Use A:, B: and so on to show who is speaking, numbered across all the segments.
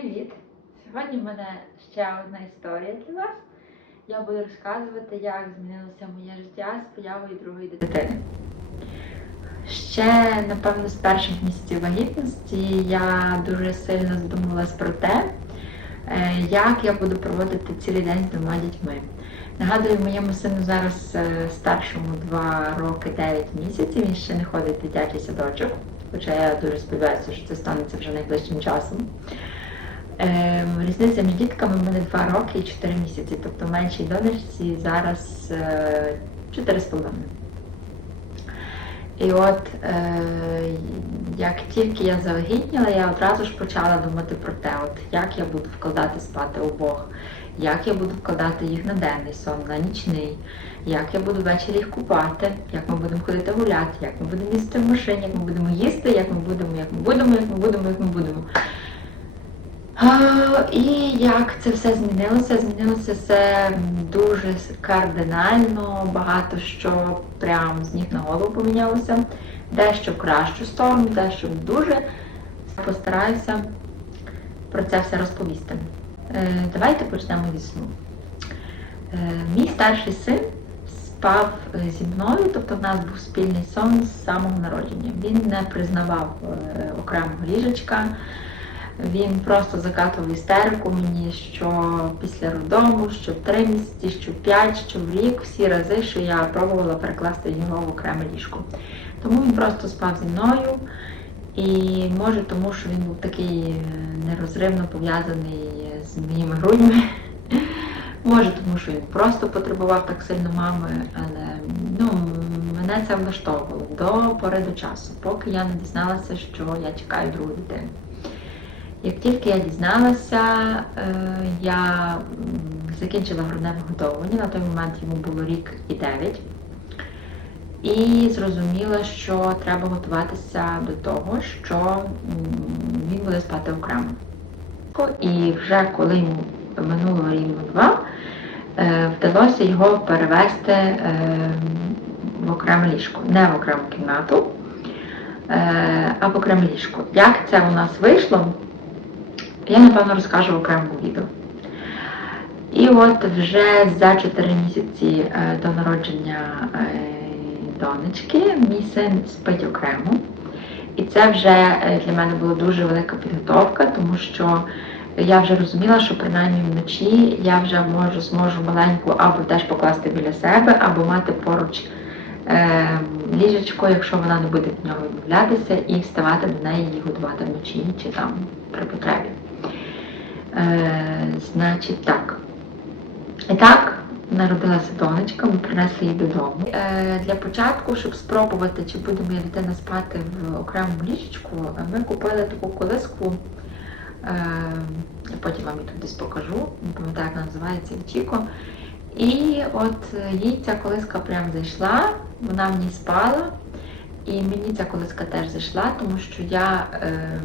A: Привіт! Сьогодні в мене ще одна історія для вас. Я буду розказувати, як змінилося моє життя з появою другої дитини. Ще, напевно, з перших місяців вагітності я дуже сильно задумувалась про те, е, як я буду проводити цілий день з двома дітьми. Нагадую, моєму сину зараз е, старшому 2 роки 9 місяців, він ще не ходить в дитячий садочок, хоча я дуже сподіваюся, що це станеться вже найближчим часом. Ем, Різниця між дітками в мене 2 роки і 4 місяці, тобто меншій донечці зараз е, 4,5. І от е, як тільки я завагітніла, я одразу ж почала думати про те, от як я буду вкладати спати обох, як я буду вкладати їх на денний сон, на нічний, як я буду ввечері їх купати, як ми будемо ходити гуляти, як ми будемо їсти в машині, як ми будемо їсти, як ми будемо, як ми будемо, як ми будемо, як ми будемо. А, І як це все змінилося? Змінилося все дуже кардинально, багато що прям з ніг на голову помінялося. Дещо в кращу сторону, дещо в дуже. Постараюся про це все розповісти. Е, Давайте почнемо зі сну. Е, Мій старший син спав е, зі мною, тобто в нас був спільний сон з самого народження. Він не признавав окремого ліжечка. Він просто закатував істерику мені, що після роддому, що в три місяці, що в п'ять, що в рік, всі рази, що я пробувала перекласти його в окреме ліжко. Тому він просто спав зі мною. І може тому, що він був такий е, нерозривно пов'язаний з моїми грудьми. Може, тому що він просто потребував так сильно мами, але ну, мене це влаштовувало до пори до часу, поки я не дізналася, що я чекаю другу дитину. Як тільки я дізналася, е, я закінчила грудне вигодовування, на той момент йому було рік і дев'ять. І зрозуміла, що треба готуватися до того, що він буде спати окремо. І вже коли минуло рівно два, е, вдалося його перевести е, в окреме ліжко, не в окрему кімнату, а в окреме ліжко. Як це у нас вийшло, я напевно розкажу в окремому відео. І от вже за 4 місяці е, до народження е, донечки мій син спить окремо. І це вже е, для мене була дуже велика підготовка, тому що я вже розуміла, що принаймні вночі я вже можу зможу маленьку або теж покласти біля себе, або мати поруч е, ліжечко, якщо вона не буде від нього відмовлятися, і вставати до неї і годувати вночі чи там при потребі. Е, значить так. І так, народилася донечка, ми принесли її додому. Е, для початку, щоб спробувати, чи буде моя дитина спати в окремому ліжечку, ми купили таку колиску. Е, я потім вам її тут десь покажу, не пам'ятаю, як вона називається Вчіко. І от їй ця колиска прям зайшла, вона в ній спала. І мені ця колиска теж зайшла, тому що я е,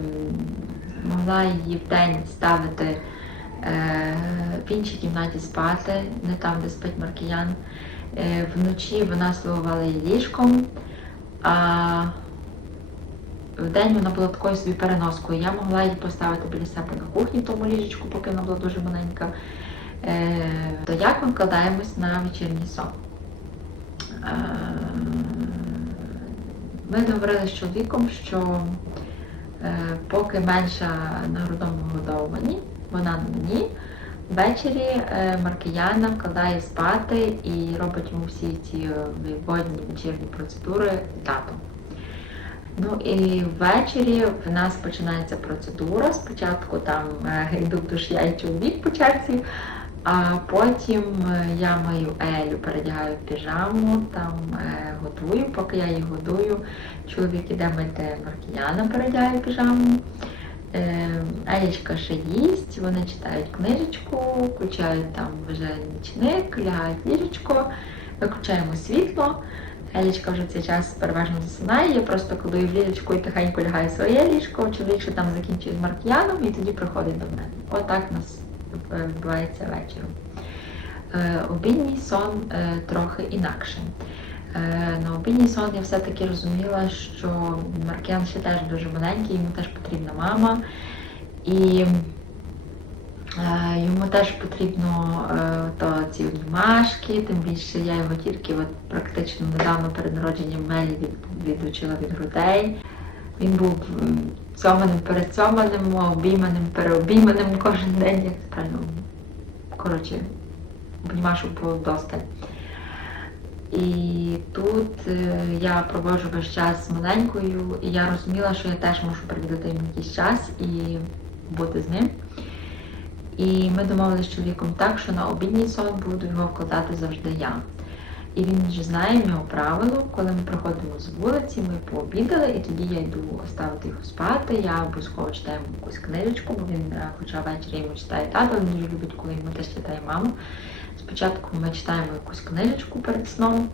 A: могла її в день ставити е, в іншій кімнаті спати, не там, де спить Маркіян. Е, вночі вона слугувала її ліжком, а в день вона була такою собі переноскою. Я могла її поставити біля себе на кухні, тому ліжечку, поки вона була дуже маленька. Е, то як ми вкладаємось на вечірній сон? Ми договорилися з чоловіком, що поки менша на грудному годованні, вона на мені, ввечері е, Маркіяна вкладає спати і робить йому всі ці е, водні вечірні процедури тато. Ну і ввечері в нас починається процедура. Спочатку там е, йду в душ я і чоловік по черзі, а потім е, я мою Елю передягаю піжаму, там е, готую. Поки я її годую, чоловік іде мити Маркіяна, передягає в піжаму. Е, Елічка ще їсть, вони читають книжечку, включають там вже нічник, лягають ліжечко, виключаємо світло. Елічка вже цей час переважно засинає, я просто кладу в ліжечко і тихенько лягаю своє ліжко, чоловік ще там закінчує з Маркіяном і тоді приходить до мене. Отак нас відбувається вечором. Е, Обідній сон е, трохи інакше. Е, На обідній сон я все-таки розуміла, що Маркіян ще теж дуже маленький, йому теж потрібна мама. І Йому теж потрібно то ці обнімашки, тим більше я його тільки от практично недавно перед народженням Мелі від, відучила від грудей. Він був цьоманим перецьоманим, обійманим, переобійманим кожен день, як правильно. Коротше, обнімашок було вдосталь. І тут е, я проводжу весь час з маленькою, і я розуміла, що я теж можу приділити йому якийсь час і бути з ним. І ми домовилися з чоловіком так, що на обідній сон буду його вкладати завжди я. І він вже знає в нього правило, коли ми приходимо з вулиці, ми пообідали, і тоді я йду ставити його спати. Я обов'язково читаю якусь книжечку, бо він, е, хоча ввечері йому читає тато, він дуже любить, коли йому теж читає мама. Спочатку ми читаємо якусь книжечку перед сном,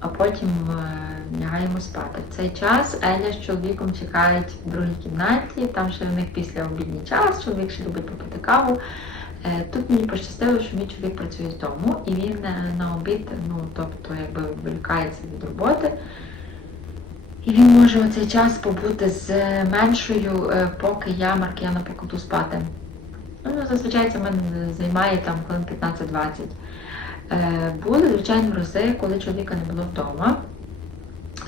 A: а потім е, лягаємо спати. В цей час Еля з чоловіком чекають в другій кімнаті, там ще в них після обідній час, чоловік ще любить попити каву. Е, Тут мені пощастило, що мій чоловік працює з дому, і він е, на обід, ну тобто, якби вилікається від роботи. І він може у цей час побути з меншою, е, поки я Маркіяна покладу спати. Ну, зазвичай це мене займає там хвилин 15-20. Е, Були, звичайно, рази, коли чоловіка не було вдома.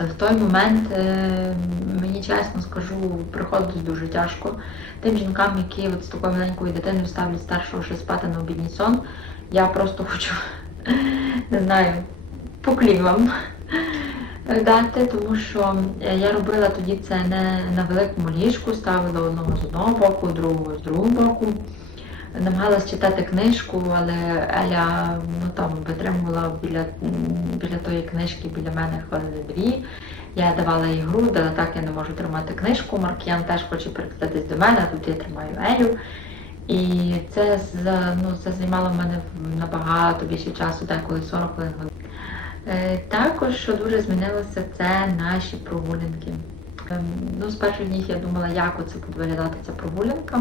A: В той момент, е, мені чесно скажу, приходилось дуже тяжко. Тим жінкам, які от з такою маленькою дитиною ставлять старшого ще спати на обідній сон, я просто хочу, не знаю, поклін вам дати, тому що е, я робила тоді це не на великому ліжку, ставила одного з одного боку, другого з другого боку. Намагалась читати книжку, але Еля ну, там витримувала біля, біля тої книжки біля мене хвилини дві. Я давала їй гру, але так я не можу тримати книжку. Маркіян теж хоче перекладатись до мене, а тут я тримаю Елю. І це, ну, це займало в мене набагато більше часу, деколи 40 хвилин. Е, Також, що дуже змінилося, це наші прогулянки. Ем, Ну, з перших днів я думала, як оце буде виглядати ця прогулянка.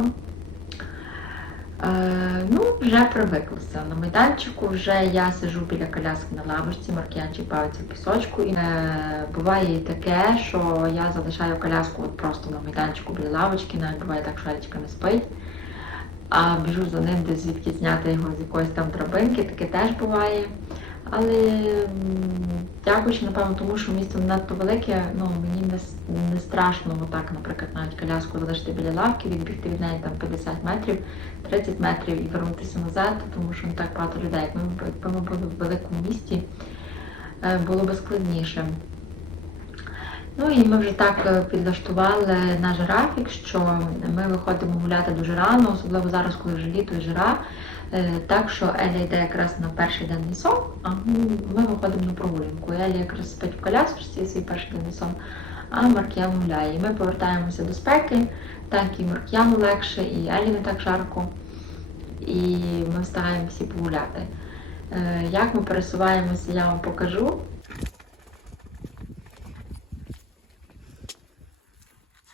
A: Е, ну, вже привиклася. На майданчику вже я сижу біля коляски на лавочці, Маркіянчик бавиться в пісочку. І, е, буває і таке, що я залишаю коляску от просто на майданчику біля лавочки, навіть буває так, що Алічка не спить. А біжу за ним, десь звідки зняти його з якоїсь там драбинки, таке теж буває. Але дякуючи, напевно, тому що місто надто велике, ну мені не, не страшно отак, наприклад, навіть коляску залишити біля лавки, відбігти від неї там 50 метрів, 30 метрів і вернутися назад, тому що не так багато людей. Якби ми, якби ми були в великому місті, е, було би складніше. Ну і ми вже так е, підлаштували наш графік, що ми виходимо гуляти дуже рано, особливо зараз, коли вже літо і жара. Е, Так що Еля йде якраз на перший денний сон, а ми виходимо на прогулянку. Еля якраз спить в колясочці свій перший денний сон, а Марк'ян гуляє. І ми повертаємося до спеки, так і Марк'яну легше, і Елі не так жарко. І ми встигаємо всі погуляти. Е, Як ми пересуваємося, я вам покажу.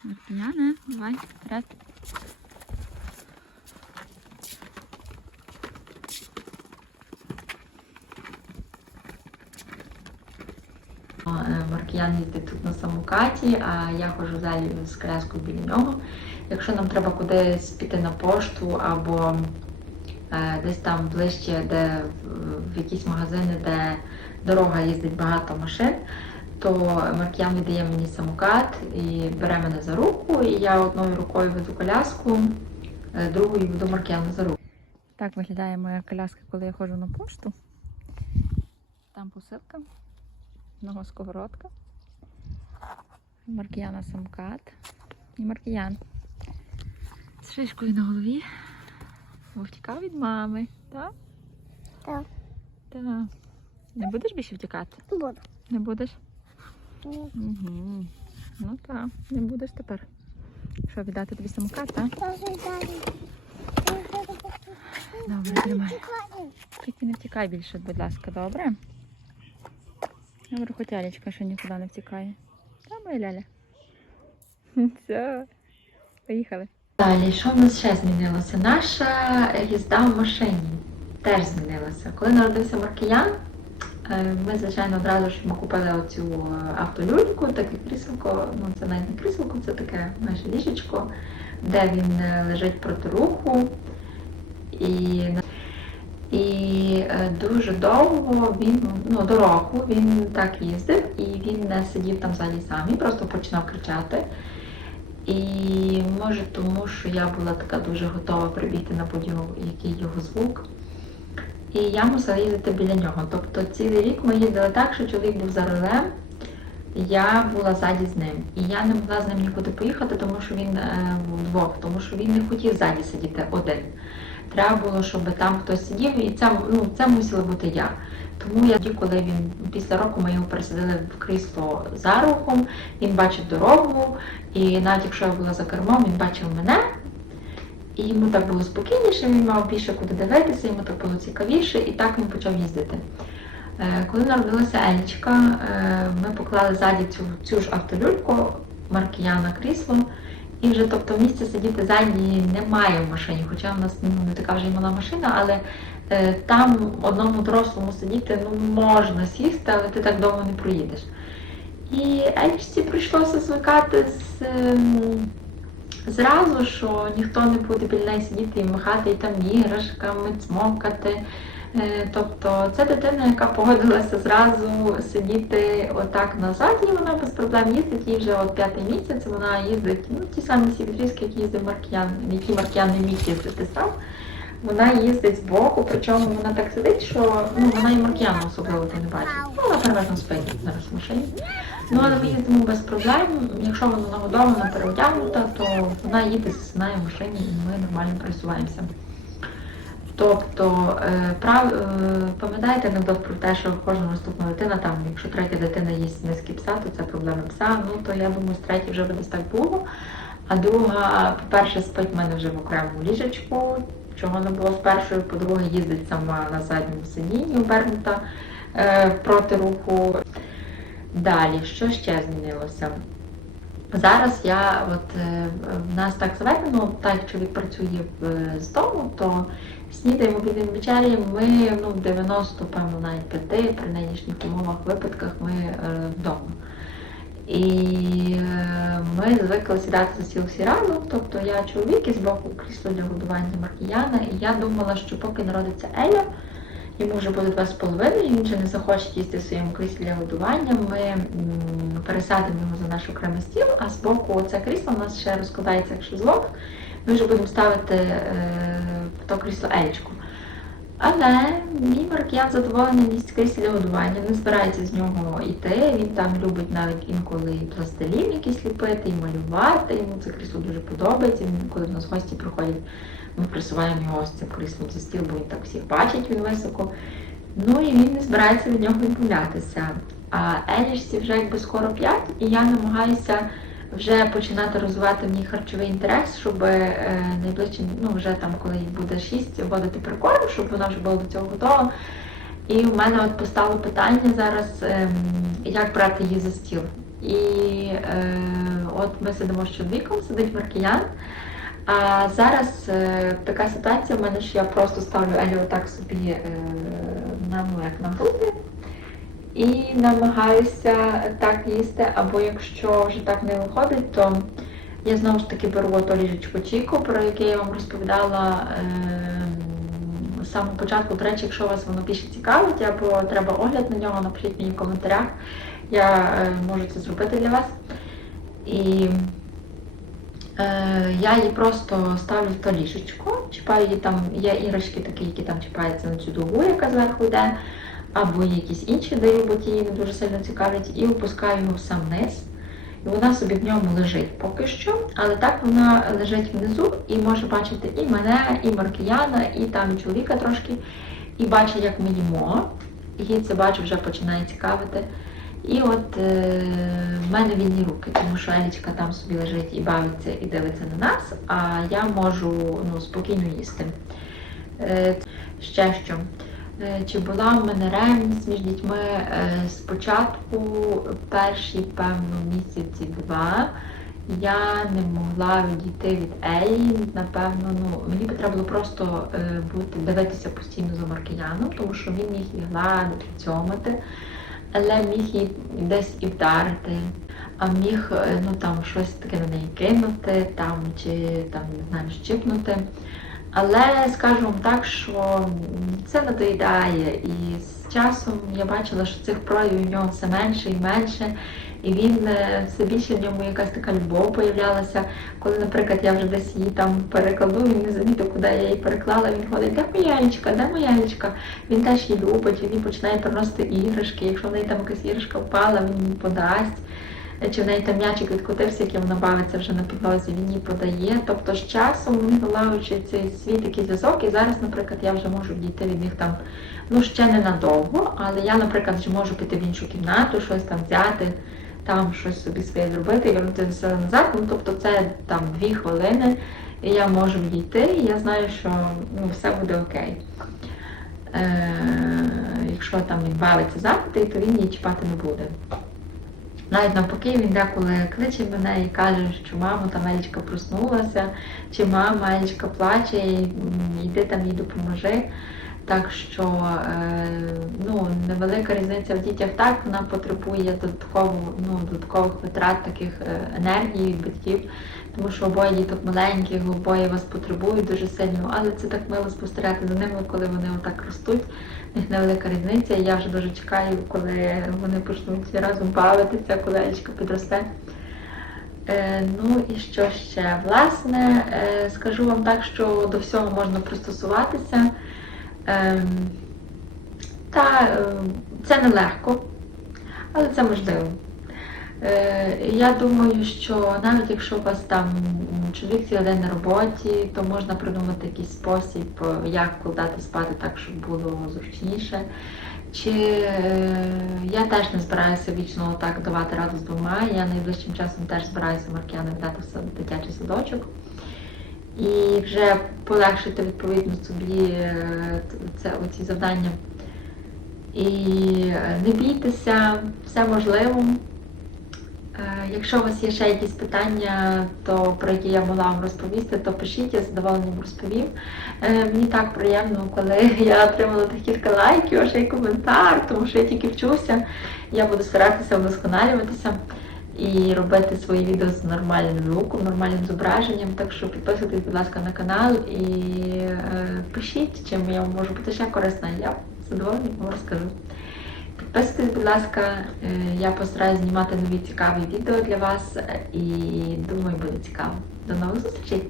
A: Марк'яне, давай, вперед. Е, Маркіян їздить тут на самокаті, а я ходжу залі з коляскою біля нього. Якщо нам треба кудись піти на пошту або е, десь там ближче, де в- якісь магазини, де дорога їздить багато машин, то Маркіян віддає мені самокат і бере мене за руку, і я одною рукою веду коляску, е, другою веду Маркіяна за руку. Так виглядає моя коляска, коли я ходжу на пошту. Там посилка, одного сковородка, Маркіяна самокат і Маркіян. З шишкою на голові. Бо втікав від мами, так?
B: Так.
A: Так. Не будеш більше втікати?
B: Буду.
A: Не будеш?
B: Ні.
A: Угу. Ну так, не будеш тепер. Що, віддати тобі самокат, так? Добре, тримай. Тільки не втікай більше, будь ласка, добре? Добре, хоч Алічка, що нікуди не втікає. Моя ляля. Все, поїхали. Далі, що в нас ще змінилося? Наша їзда в машині теж змінилася. Коли народився Маркіян, е, ми, звичайно, одразу ж йому купили оцю е, автолюльку, таке кріселко, ну це навіть не кріселко, це таке наше ліжечко, де він е, лежить проти руху. І, і е, дуже довго він, ну, до року він так їздив, і він не сидів там ззаді сам, він просто починав кричати. І може тому, що я була така дуже готова прибігти на будь-який його звук. І я мусила їздити біля нього. Тобто цілий рік ми їздили так, що чоловік був за рулем, я була ззаді з ним. І я не могла з ним нікуди поїхати, тому що він е, вдвох, тому що він не хотів ззаді сидіти один. Треба було, щоб там хтось сидів, і це, ну, це мусила бути я. Тому я тоді, коли він після року ми його пересадили в крісло за рухом, він бачив дорогу, і навіть якщо я була за кермом, він бачив мене. І йому так було спокійніше, він мав більше куди дивитися, йому так було цікавіше, і так він почав їздити. Е, Коли народилася Елічка, е, ми поклали ззаді цю, цю ж автолюльку Маркія на крісло, і вже тобто місця сидіти ззаді немає в машині, хоча в нас ну, не така вже й мала машина, але е, там одному дорослому сидіти ну, можна сісти, але ти так довго не проїдеш. І Елічці прийшлося звикати з. ем, зразу, що ніхто не буде біля неї сидіти і махати і там іграшками, цмокати. Е, Тобто це дитина, яка погодилася зразу сидіти отак назад, і вона без проблем їздить, їй вже от п'ятий місяць, вона їздить, ну ті самі всі відрізки, які їздив Маркіян, які Маркіян не міг їздити сам. Вона їздить збоку, причому вона так сидить, що ну, вона і Маркіяна особливо не бачить. Ну, вона переважно спить зараз в машині. Ну, але ми їздимо без проблем. Якщо вона нагодована, переодягнута, то вона їде, засинає в машині і ми нормально пересуваємося. Тобто, е, прав, е, пам'ятаєте анекдот про те, що кожна наступна дитина, там, якщо третя дитина їсть низькі пса, то це проблеми пса. Ну то я думаю, з третій вже би десь так було. А друга, по-перше, спить в мене вже в окремому ліжечку, чого не було з першою, по-друге, їздить сама на задньому сидінні, обернута е, проти руху. Далі, що ще змінилося? Зараз я, от е, в нас так заведено, так як чоловік працює з дому, то снідаємо обідаємо вечері, ми ну, в 90, певно, навіть 5 при нинішніх умовах, випадках ми е, вдома. І е, ми звикли сідати за стіл всі разом, тобто я чоловік і збоку крісло для годування Маркіяна, і я думала, що поки народиться Еля, йому вже буде два з половиною, він вже не захоче їсти в своєму кріслі для годування. Ми пересадимо його за наш окремий стіл, а з боку це крісло у нас ще розкладається як шезлонг. Ми вже будемо ставити е, в то крісло Елечку. Але мій маркіян задоволений місць кріслі для годування, не збирається з нього йти. Він там любить навіть інколи пластилін якийсь ліпити, і малювати. Йому це крісло дуже подобається. Він коли в нас гості приходять, ми присуваємо його з цим кріслом за стіл, бо він так всіх бачить, він високо. Ну і він не збирається від нього відмовлятися. А Елішці вже якби скоро 5, і я намагаюся вже починати розвивати в ній харчовий інтерес, щоб е, найближчим, ну вже там, коли їй буде 6, вводити прикорм, щоб вона вже була до цього готова. І в мене от постало питання зараз, ем, як брати її за стіл. І е, от ми сидимо з чоловіком, сидить Маркіян. А зараз е, така ситуація в мене, що я просто ставлю Елю отак собі е, на, як на груди і намагаюся так їсти, або якщо вже так не виходить, то я знову ж таки беру ото ліжечко Чіко, про яке я вам розповідала е, з самого початку. До речі, якщо вас воно більше цікавить, або треба огляд на нього, напишіть мені в коментарях. Я е, можу це зробити для вас. І е, я її просто ставлю в то чіпаю її там, є іграшки такі, які там чіпаються на цю дугу, яка зверху йде, або якісь інші бо її не дуже сильно цікавлять, і опускаю його сам низ. І вона собі в ньому лежить поки що, але так вона лежить внизу і може бачити і мене, і Маркіяна, і там і чоловіка трошки, і бачить, як ми їмо. І це бачу, вже починає цікавити. І от е, в мене вільні руки, тому що Елічка там собі лежить і бавиться, і дивиться на нас, а я можу ну, спокійно їсти. Е, ще що. Е, Чи була в мене ревність між дітьми Е, спочатку перші, певно, місяці два я не могла відійти від Елі. Напевно, ну мені треба було просто е, бути дивитися постійно за Маркіяном, тому що він міг її гладити, цьомати, але міг її десь і вдарити, а міг е, ну там щось таке на неї кинути, там чи там не знаю, щипнути. Але скажу вам так, що це надоїдає, і з часом я бачила, що цих проявів у нього все менше і менше, і він е, все більше в ньому якась така любов появлялася. Коли, наприклад, я вже десь її там перекладу, він не замітив, куди я її переклала. Він ходить, де моя Елічка, де моя Елічка? Він теж її любить, він починає приносити іграшки. Якщо в неї там якась іграшка впала, він їй подасть. Чи в неї там м'ячик відкотився, яким вона бавиться вже на підлозі, він їй подає. Тобто з часом вони налагоджують цей свій такий зв'язок, і зараз, наприклад, я вже можу дійти від них там, ну ще не надовго, але я, наприклад, вже можу піти в іншу кімнату, щось там взяти, там щось собі своє зробити і вернутися назад. Ну тобто це там дві хвилини, і я можу відійти, і я знаю, що ну, все буде окей. Е, якщо там він бавиться завжди, то він її чіпати не буде. Навіть навпаки, він деколи кличе мене і каже, що мама та Елічка проснулася, чи мама Елічка плаче, йди там їй допоможи. Так що е, невелика різниця в дітях так, вона потребує додатково, ну, додаткових витрат таких е, енергії від батьків, тому що обоє діток маленьких, обоє вас потребують дуже сильно, але це так мило спостерігати за ними, коли вони отак ростуть. В них невелика різниця. Я вже дуже чекаю, коли вони почнуть разом бавитися, коли Елічка підросте. Е, ну і що ще? Власне, е, скажу вам так, що до всього можна пристосуватися. Та е, це нелегко, але це можливо. Е, Я думаю, що навіть якщо у вас там чоловік цілий день на роботі, то можна придумати якийсь спосіб, е, як вкладати спати так, щоб було зручніше. Чи я теж не збираюся вічно так давати раду з двома. Я найближчим часом теж збираюся Маркіяна віддати в дитячий садочок. І вже полегшити відповідно собі це оці завдання. І е, не бійтеся, все можливо. Е, Якщо у вас є ще якісь питання, то про які я могла вам розповісти, то пишіть, я задоволенням розповім. Е, Мені так приємно, коли я отримала тих кілька лайків, а ще й коментар, тому що я тільки вчуся. Я буду старатися вдосконалюватися і робити свої відео з нормальним звуком, нормальним зображенням. Так що підписуйтесь, будь ласка, на канал і пишіть, чим я можу бути ще корисна. Я вам розкажу. Підписуйтесь, будь ласка, е, я постараюсь знімати нові цікаві відео для вас е, і думаю, буде цікаво. До нових зустрічей!